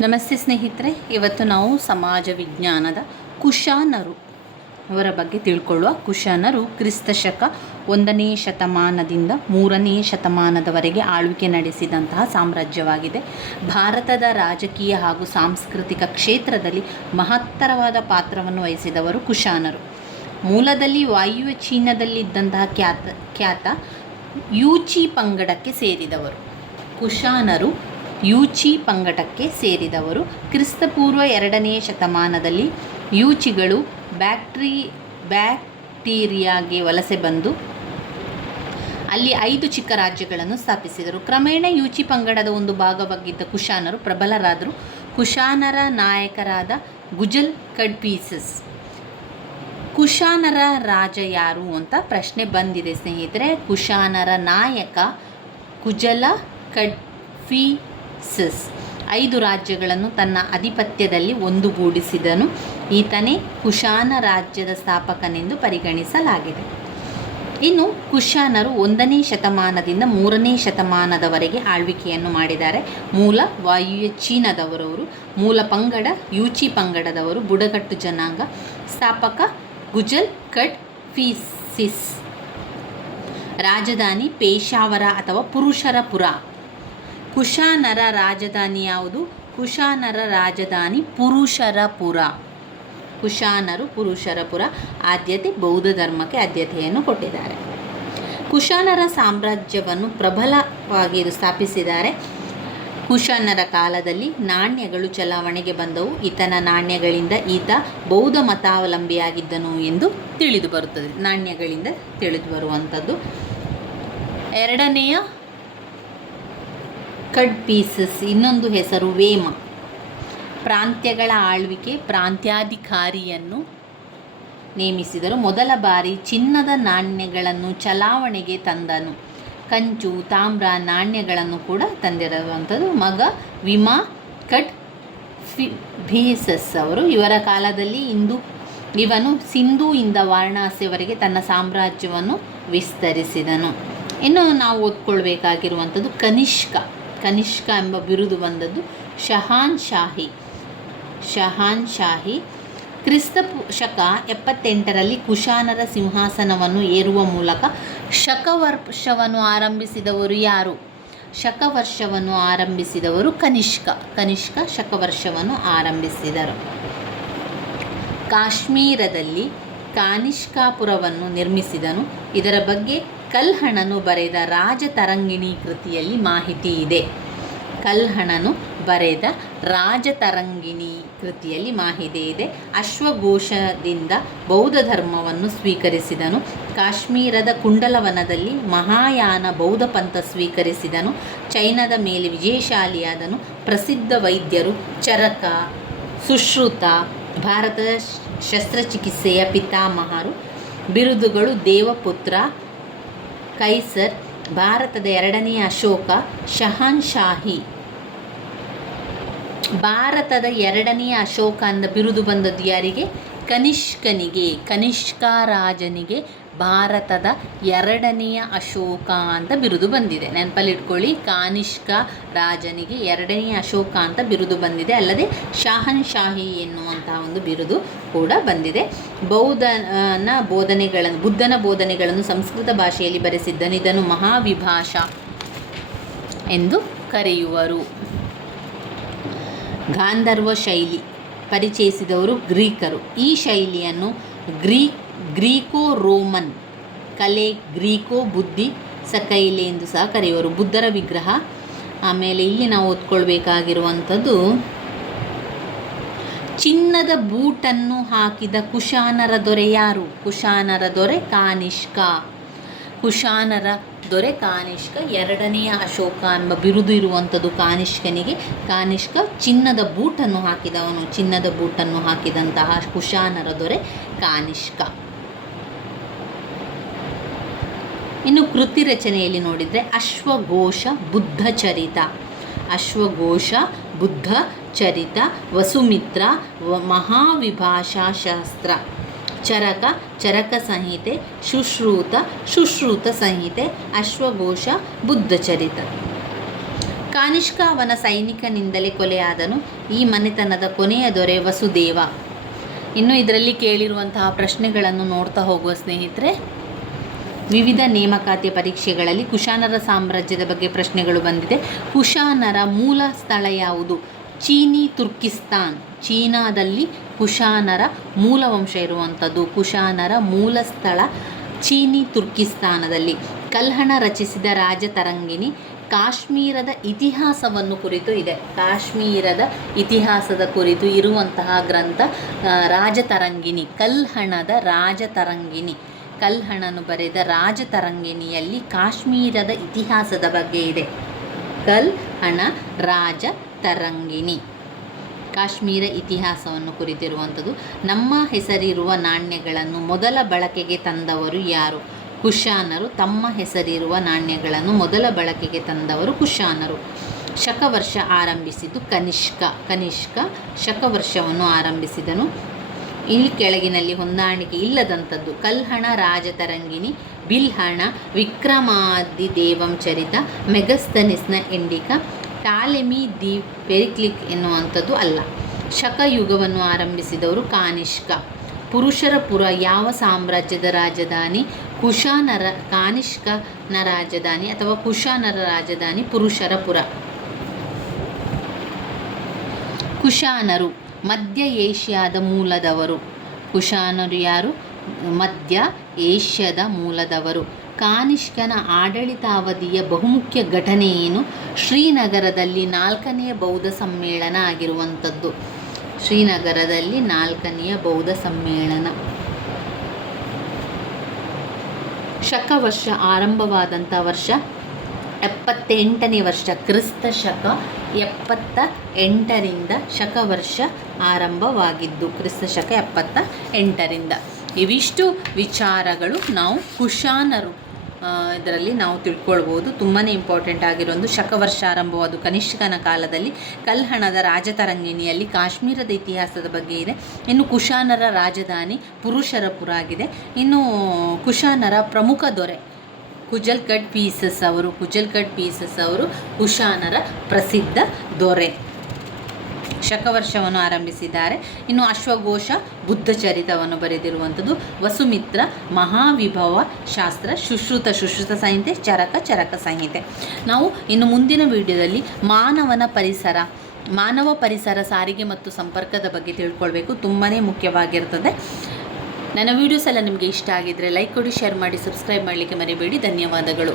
ನಮಸ್ತೆ ಸ್ನೇಹಿತರೆ, ಇವತ್ತು ನಾವು ಸಮಾಜ ವಿಜ್ಞಾನದ ಕುಶಾನರು ಅವರ ಬಗ್ಗೆ ತಿಳ್ಕೊಳ್ಳುವ ಕುಶಾನರು ಕ್ರಿಸ್ತ ಶಕ ಒಂದನೇ ಶತಮಾನದಿಂದ ಮೂರನೇ ಶತಮಾನದವರೆಗೆ ಆಳ್ವಿಕೆ ನಡೆಸಿದಂತಹ ಸಾಮ್ರಾಜ್ಯವಾಗಿದೆ. ಭಾರತದ ರಾಜಕೀಯ ಹಾಗೂ ಸಾಂಸ್ಕೃತಿಕ ಕ್ಷೇತ್ರದಲ್ಲಿ ಮಹತ್ತರವಾದ ಪಾತ್ರವನ್ನು ವಹಿಸಿದವರು ಕುಶಾನರು. ಮೂಲದಲ್ಲಿ ವಾಯುವ್ಯ ಚೀನಾದಲ್ಲಿದ್ದಂತಹ ಖ್ಯಾತ ಖ್ಯಾತ ಯೂಚಿ ಪಂಗಡಕ್ಕೆ ಸೇರಿದವರು. ಕುಶಾನರು ಯೂಚಿ ಪಂಗಡಕ್ಕೆ ಸೇರಿದವರು ಕ್ರಿಸ್ತಪೂರ್ವ ಎರಡನೆಯ ಶತಮಾನದಲ್ಲಿ ಯೂಚಿಗಳು ಬ್ಯಾಕ್ಟ್ರಿ, ಬ್ಯಾಕ್ಟೀರಿಯಾಗೆ ವಲಸೆ ಬಂದು ಅಲ್ಲಿ ಐದು ಚಿಕ್ಕ ರಾಜ್ಯಗಳನ್ನು ಸ್ಥಾಪಿಸಿದರು. ಕ್ರಮೇಣ ಯೂಚಿ ಪಂಗಡದ ಒಂದು ಭಾಗವಾಗಿದ್ದ ಕುಶಾನರು ಪ್ರಬಲರಾದರು. ಕುಶಾನರ ನಾಯಕರಾದ ಗುಜಲ್ ಕಡ್ಪೀಸಸ್. ಕುಶಾನರ ರಾಜ ಯಾರು ಅಂತ ಪ್ರಶ್ನೆ ಬಂದಿದೆ ಸ್ನೇಹಿತರೆ. ಕುಶಾನರ ನಾಯಕ ಕುಜಲ ಕಡ್ಫೀಸಸ್ ಐದು ರಾಜ್ಯಗಳನ್ನು ತನ್ನ ಅಧಿಪತ್ಯದಲ್ಲಿ ಒಂದುಗೂಡಿಸಿದನು. ಈತನೇ ಕುಶಾನ ರಾಜ್ಯದ ಸ್ಥಾಪಕನೆಂದು ಪರಿಗಣಿಸಲಾಗಿದೆ. ಇನ್ನು ಕುಶಾನರು ಒಂದನೇ ಶತಮಾನದಿಂದ ಮೂರನೇ ಶತಮಾನದವರೆಗೆ ಆಳ್ವಿಕೆಯನ್ನು ಮಾಡಿದ್ದಾರೆ. ಮೂಲ ವಾಯುವ್ಯ ಚೀನಾದವರವರು, ಮೂಲ ಪಂಗಡ ಯೂಚಿ ಪಂಗಡದವರು, ಬುಡಕಟ್ಟು ಜನಾಂಗ ಸ್ಥಾಪಕ ಗುಜಲ್ ಕಟ್ ಫೀಸಿಸ್. ರಾಜಧಾನಿ ಪೇಶಾವರ ಅಥವಾ ಪುರುಷರಪುರ ಕುಶಾನರ ರಾಜಧಾನಿ ಯಾವುದು? ಕುಶಾನರ ರಾಜಧಾನಿ ಪುರುಷರಪುರ. ಕುಶಾನರು ಪುರುಷರಪುರ ಆದ್ಯತೆ, ಬೌದ್ಧ ಧರ್ಮಕ್ಕೆ ಆದ್ಯತೆಯನ್ನು ಕೊಟ್ಟಿದ್ದಾರೆ. ಕುಶಾನರ ಸಾಮ್ರಾಜ್ಯವನ್ನು ಪ್ರಬಲವಾಗಿ ಸ್ಥಾಪಿಸಿದ್ದಾರೆ. ಕುಶಾನರ ಕಾಲದಲ್ಲಿ ನಾಣ್ಯಗಳು ಚಲಾವಣೆಗೆ ಬಂದವು. ಈತನ ನಾಣ್ಯಗಳಿಂದ ಈತ ಬೌದ್ಧ ಮತಾವಲಂಬಿಯಾಗಿದ್ದನು ಎಂದು ತಿಳಿದು ಬರುತ್ತದೆ. ನಾಣ್ಯಗಳಿಂದ ತಿಳಿದು ಬರುವಂಥದ್ದು ಎರಡನೆಯ ಕಡ್ ಪೀಸಸ್ ಇನ್ನೊಂದು ಹೆಸರು ವೇಮ. ಪ್ರಾಂತ್ಯಗಳ ಆಳ್ವಿಕೆ ಪ್ರಾಂತ್ಯಾಧಿಕಾರಿಯನ್ನು ನೇಮಿಸಿದರು. ಮೊದಲ ಬಾರಿ ಚಿನ್ನದ ನಾಣ್ಯಗಳನ್ನು ಚಲಾವಣೆಗೆ ತಂದನು. ಕಂಚು, ತಾಮ್ರ ನಾಣ್ಯಗಳನ್ನು ಕೂಡ ತಂದಿರುವಂಥದ್ದು. ಮಗ ವಿಮಾ ಕಟ್ ಫಿ ಭೀಸಸ್ ಅವರು. ಇವರ ಕಾಲದಲ್ಲಿ ಇಂದು ಇವನು ಸಿಂಧೂಯಿಂದ ವಾರಣಾಸಿಯವರೆಗೆ ತನ್ನ ಸಾಮ್ರಾಜ್ಯವನ್ನು ವಿಸ್ತರಿಸಿದನು. ಇನ್ನು ನಾವು ಓದ್ಕೊಳ್ಬೇಕಾಗಿರುವಂಥದ್ದು ಕನಿಷ್ಕ. ಕನಿಷ್ಕ ಎಂಬ ಬಿರುದು ಬಂದದ್ದು ಶಹಾನ್ ಶಾಹಿ. ಶಹಾನ್ ಶಾಹಿ ಕ್ರಿಸ್ತ ಶಕ ಎಪ್ಪತ್ತೆಂಟರಲ್ಲಿ ಕುಶಾನರ ಸಿಂಹಾಸನವನ್ನು ಏರುವ ಮೂಲಕ ಶಕವರ್ಷವನ್ನು ಆರಂಭಿಸಿದವರು ಯಾರು? ಶಕವರ್ಷವನ್ನು ಆರಂಭಿಸಿದವರು ಕನಿಷ್ಕ ಕನಿಷ್ಕ ಶಕವರ್ಷವನ್ನು ಆರಂಭಿಸಿದರು. ಕಾಶ್ಮೀರದಲ್ಲಿ ಕಾನಿಷ್ಕಾಪುರವನ್ನು ನಿರ್ಮಿಸಿದನು. ಇದರ ಬಗ್ಗೆ ಕಲ್ಹಣನು ಬರೆದ ರಾಜತರಂಗಿಣಿ ಕೃತಿಯಲ್ಲಿ ಮಾಹಿತಿ ಇದೆ. ಕಲ್ಹಣನು ಬರೆದ ರಾಜತರಂಗಿಣಿ ಕೃತಿಯಲ್ಲಿ ಮಾಹಿತಿ ಇದೆ. ಅಶ್ವಘೋಷದಿಂದ ಬೌದ್ಧ ಧರ್ಮವನ್ನು ಸ್ವೀಕರಿಸಿದನು. ಕಾಶ್ಮೀರದ ಕುಂಡಲವನದಲ್ಲಿ ಮಹಾಯಾನ ಬೌದ್ಧ ಪಂಥ ಸ್ವೀಕರಿಸಿದನು. ಚೈನಾದ ಮೇಲೆ ವಿಜಯಶಾಲಿಯಾದನು. ಪ್ರಸಿದ್ಧ ವೈದ್ಯರು ಚರಕ, ಸುಶ್ರುತ ಭಾರತದ ಶಸ್ತ್ರಚಿಕಿತ್ಸೆಯ ಪಿತಾಮಹರು. ಬಿರುದುಗಳು ದೇವಪುತ್ರ ಕೈಸರ್ ಭಾರತದ ಎರಡನೆಯ ಅಶೋಕ ಶಹಾನ್ ಶಾಹಿ ಭಾರತದ ಎರಡನೆಯ ಅಶೋಕ ಅಂದ ಬಿರುದು ಬಂದದ್ದು ಯಾರಿಗೆ? ಕನಿಷ್ಕನಿಗೆ ಕನಿಷ್ಕ ರಾಜನಿಗೆ ಭಾರತದ ಎರಡನೆಯ ಅಶೋಕ ಅಂತ ಬಿರುದು ಬಂದಿದೆ. ನೆನಪಲ್ಲಿಟ್ಕೊಳ್ಳಿ ಕಾನಿಷ್ಕ ರಾಜನಿಗೆ ಎರಡನೆಯ ಅಶೋಕ ಅಂತ ಬಿರುದು ಬಂದಿದೆ. ಅಲ್ಲದೆ ಶಾಹನ್ ಶಾಹಿ ಎನ್ನುವಂತಹ ಒಂದು ಬಿರುದು ಕೂಡ ಬಂದಿದೆ. ಬೌದ್ಧನ ಬೋಧನೆಗಳನ್ನು, ಬುದ್ಧನ ಬೋಧನೆಗಳನ್ನು ಸಂಸ್ಕೃತ ಭಾಷೆಯಲ್ಲಿ ಬರೆಸಿದ್ದನು ಇದನ್ನು ಮಹಾವಿಭಾಷ ಎಂದು ಕರೆಯುವರು. ಗಾಂಧರ್ವ ಶೈಲಿ. ಪರಿಚಯಿಸಿದವರು ಗ್ರೀಕರು. ಈ ಶೈಲಿಯನ್ನು ಗ್ರೀಕ್ ಗ್ರೀಕೋ ರೋಮನ್ ಕಲೆ, ಗ್ರೀಕೋ ಬುದ್ಧಿ, ಸಕೈಲೆ ಎಂದು ಸಹ ಕರೆಯುವರು. ಬುದ್ಧರ ವಿಗ್ರಹ. ಆಮೇಲೆ ಇಲ್ಲಿ ನಾವು ಓದ್ಕೊಳ್ಬೇಕಾಗಿರುವಂಥದ್ದು ಚಿನ್ನದ ಬೂಟನ್ನು ಹಾಕಿದ ಕುಶಾನರ ದೊರೆ ಯಾರು? ಕುಶಾನರ ದೊರೆ ಕಾನಿಷ್ಕ. ಕುಶಾನರ ದೊರೆ ಕಾನಿಷ್ಕ ಎರಡನೆಯ ಅಶೋಕ ಎಂಬ ಬಿರುದು ಇರುವಂಥದ್ದು ಕಾನಿಷ್ಕನಿಗೆ. ಕಾನಿಷ್ಕ ಚಿನ್ನದ ಬೂಟನ್ನು ಹಾಕಿದವನು, ಚಿನ್ನದ ಬೂಟನ್ನು ಹಾಕಿದಂತಹ ಕುಶಾನರ ದೊರೆ ಕಾನಿಷ್ಕ. ಇನ್ನು ಕೃತಿ ರಚನೆಯಲ್ಲಿ ನೋಡಿದರೆ ಅಶ್ವಘೋಷ ಬುದ್ಧ ಚರಿತ ಅಶ್ವಘೋಷ ಬುದ್ಧ ಚರಿತ ವಸುಮಿತ್ರ ಮಹಾವಿಭಾಷಾಶಾಸ್ತ್ರ. ಮಹಾವಿಭಾಷಾ ಶಾಸ್ತ್ರ ಚರಕ ಚರಕ ಸಂಹಿತೆ, ಶುಶ್ರೂತ ಶುಶ್ರೂತ ಸಂಹಿತೆ, ಅಶ್ವಘೋಷ, ಬುದ್ಧ ಚರಿತ. ಕಾನಿಷ್ಕ ಅವನ ಸೈನಿಕನಿಂದಲೇ ಕೊಲೆಯಾದನು ಈ ಮನೆತನದ ಕೊನೆಯ ದೊರೆ ವಸುದೇವ. ಇನ್ನು ಇದರಲ್ಲಿ ಕೇಳಿರುವಂತಹ ಪ್ರಶ್ನೆಗಳನ್ನು ನೋಡ್ತಾ ಹೋಗುವ ಸ್ನೇಹಿತರೆ, ವಿವಿಧ ನೇಮಕಾತಿ ಪರೀಕ್ಷೆಗಳಲ್ಲಿ ಕುಶಾನರ ಸಾಮ್ರಾಜ್ಯದ ಬಗ್ಗೆ ಪ್ರಶ್ನೆಗಳು ಬಂದಿದೆ. ಕುಶಾನರ ಮೂಲ ಸ್ಥಳ ಯಾವುದು? ಚೀನಿ ತುರ್ಕಿಸ್ತಾನ್. ಚೀನಾದಲ್ಲಿ ಕುಶಾನರ ಮೂಲ ವಂಶ ಇರುವಂಥದ್ದು. ಕುಶಾನರ ಮೂಲ ಸ್ಥಳ ಚೀನಿ ತುರ್ಕಿಸ್ತಾನದಲ್ಲಿ. ಕಲ್ಹಣ ರಚಿಸಿದ ರಾಜತರಂಗಿಣಿ ಕಾಶ್ಮೀರದ ಇತಿಹಾಸವನ್ನು ಕುರಿತು ಇದೆ. ಕಾಶ್ಮೀರದ ಇತಿಹಾಸದ ಕುರಿತು ಇರುವಂತಹ ಗ್ರಂಥ ರಾಜತರಂಗಿಣಿ ಕಲ್ಹಣದ ರಾಜತರಂಗಿಣಿ ಕಲ್ಹಣನು ಬರೆದ ರಾಜತರಂಗಿಣಿಯಲ್ಲಿ ಕಾಶ್ಮೀರದ ಇತಿಹಾಸದ ಬಗ್ಗೆ ಇದೆ. ಕಲ್ ಹಣ ರಾಜ ತರಂಗಿಣಿ. ಕಾಶ್ಮೀರ ಇತಿಹಾಸವನ್ನು ಕುರಿತಿರುವಂಥದ್ದು, ನಮ್ಮ ಹೆಸರಿರುವ ನಾಣ್ಯಗಳನ್ನು ಮೊದಲ ಬಳಕೆಗೆ ತಂದವರು ಯಾರು? ಕುಶಾನರು. ತಮ್ಮ ಹೆಸರಿರುವ ನಾಣ್ಯಗಳನ್ನು ಮೊದಲ ಬಳಕೆಗೆ ತಂದವರು ಕುಶಾನರು. ಶಕವರ್ಷ ಆರಂಭಿಸಿದ್ದು ಕನಿಷ್ಕ. ಕನಿಷ್ಕ ಶಕವರ್ಷವನ್ನು ಆರಂಭಿಸಿದನು. ಇಲ್ಲಿ ಕೆಳಗಿನಲ್ಲಿ ಹೊಂದಾಣಿಕೆ ಇಲ್ಲದಂಥದ್ದು, ಕಲ್ಹಣ ರಾಜತರಂಗಿಣಿ, ಬಿಲ್ಹಣ ವಿಕ್ರಮಾದಿ ದೇವಂ ಚರಿತ, ಮೆಗಸ್ತನಿಸ್ನ ಎಂಡಿಕ ಟಾಲೆಮಿ ದಿ ಪೆರಿಕ್ಲಿಕ್ ಎನ್ನುವಂಥದ್ದು ಅಲ್ಲ. ಶಕಯುಗವನ್ನು ಆರಂಭಿಸಿದವರು ಕಾನಿಷ್ಕ. ಪುರುಷರ ಪುರ ಯಾವ ಸಾಮ್ರಾಜ್ಯದ ರಾಜಧಾನಿ? ಕುಶಾನರ, ಕಾನಿಷ್ಕನ ರಾಜಧಾನಿ ಅಥವಾ ಕುಶಾನರ ರಾಜಧಾನಿ ಪುರುಷರ ಪುರ? ಕುಶಾನರು, ಮಧ್ಯ ಏಷ್ಯಾದ ಮೂಲದವರು. ಕುಶಾನರು ಯಾರು? ಮಧ್ಯ ಏಷ್ಯಾದ ಮೂಲದವರು. ಕಾನಿಷ್ಕನ ಆಡಳಿತಾವಧಿಯ ಬಹುಮುಖ್ಯ ಘಟನೆ ಏನು? ಶ್ರೀನಗರದಲ್ಲಿ ನಾಲ್ಕನೆಯ ಬೌದ್ಧ ಸಮ್ಮೇಳನ ಆಗಿರುವಂಥದ್ದು. ಶ್ರೀನಗರದಲ್ಲಿ ನಾಲ್ಕನೆಯ ಬೌದ್ಧ ಸಮ್ಮೇಳನ. ಶಕ ವರ್ಷ ಆರಂಭವಾದಂಥ ವರ್ಷ, ಎಪ್ಪತ್ತೆಂಟನೇ ವರ್ಷ, ಕ್ರಿಸ್ತ ಶಕ ಎಪ್ಪತ್ತ ಎಂಟರಿಂದ ಶಕ ವರ್ಷ ಆರಂಭವಾಗಿದ್ದು, ಕ್ರಿಸ್ತ ಶಕ ಎಪ್ಪತ್ತ ಎಂಟರಿಂದ ಇವಿಷ್ಟು ವಿಚಾರಗಳು ನಾವು ಕುಶಾನರು ಇದರಲ್ಲಿ ನಾವು ತಿಳ್ಕೊಳ್ಬೋದು. ತುಂಬಾ ಇಂಪಾರ್ಟೆಂಟ್ ಆಗಿರೋದು ಶಕವರ್ಷ ಆರಂಭವಾದ ಕನಿಷ್ಕನ ಕಾಲದಲ್ಲಿ ಕಲ್ಹಣದ ರಾಜತರಂಗಿಣಿಯಲ್ಲಿ ಕಾಶ್ಮೀರದ ಇತಿಹಾಸದ ಬಗ್ಗೆ ಇದೆ. ಇನ್ನು ಕುಶಾನರ ರಾಜಧಾನಿ ಪುರುಷರಪುರ ಆಗಿದೆ. ಇನ್ನು ಕುಶಾನರ ಪ್ರಮುಖ ದೊರೆ ಕುಜಲ್ಕಟ್ ಪೀಸಸ್ ಅವರು ಕುಜಲ್ಕಟ್ ಪೀಸಸ್ ಅವರು ಕುಶಾನರ ಪ್ರಸಿದ್ಧ ದೊರೆ. ಶಕವರ್ಷವನ್ನು ಆರಂಭಿಸಿದ್ದಾರೆ. ಇನ್ನು ಅಶ್ವಘೋಷ ಬುದ್ಧ ಚರಿತವನ್ನು ಬರೆದಿರುವಂಥದ್ದು. ವಸುಮಿತ್ರ ಮಹಾವಿಭವ ಶಾಸ್ತ್ರ ಶುಶ್ರುತ ಶುಶ್ರುತ ಸಂಹಿತೆ ಚರಕ ಚರಕ ಸಂಹಿತೆ. ನಾವು ಇನ್ನು ಮುಂದಿನ ವಿಡಿಯೋದಲ್ಲಿ ಮಾನವನ ಪರಿಸರ, ಮಾನವ ಪರಿಸರ ಸಾರಿಗೆ ಮತ್ತು ಸಂಪರ್ಕದ ಬಗ್ಗೆ ತಿಳ್ಕೊಳ್ಬೇಕು. ತುಂಬಾ ಮುಖ್ಯವಾಗಿರ್ತದೆ. ನನ್ನ ವೀಡಿಯೋಸ್ ಎಲ್ಲ ನಿಮಗೆ ಇಷ್ಟ ಆಗಿದ್ದರೆ ಲೈಕ್ ಕೊಡಿ ಶೇರ್ ಮಾಡಿ ಸಬ್ಸ್ಕ್ರೈಬ್ ಮಾಡಲಿಕ್ಕೆ ಮರಿಬೇಡಿ. ಧನ್ಯವಾದಗಳು.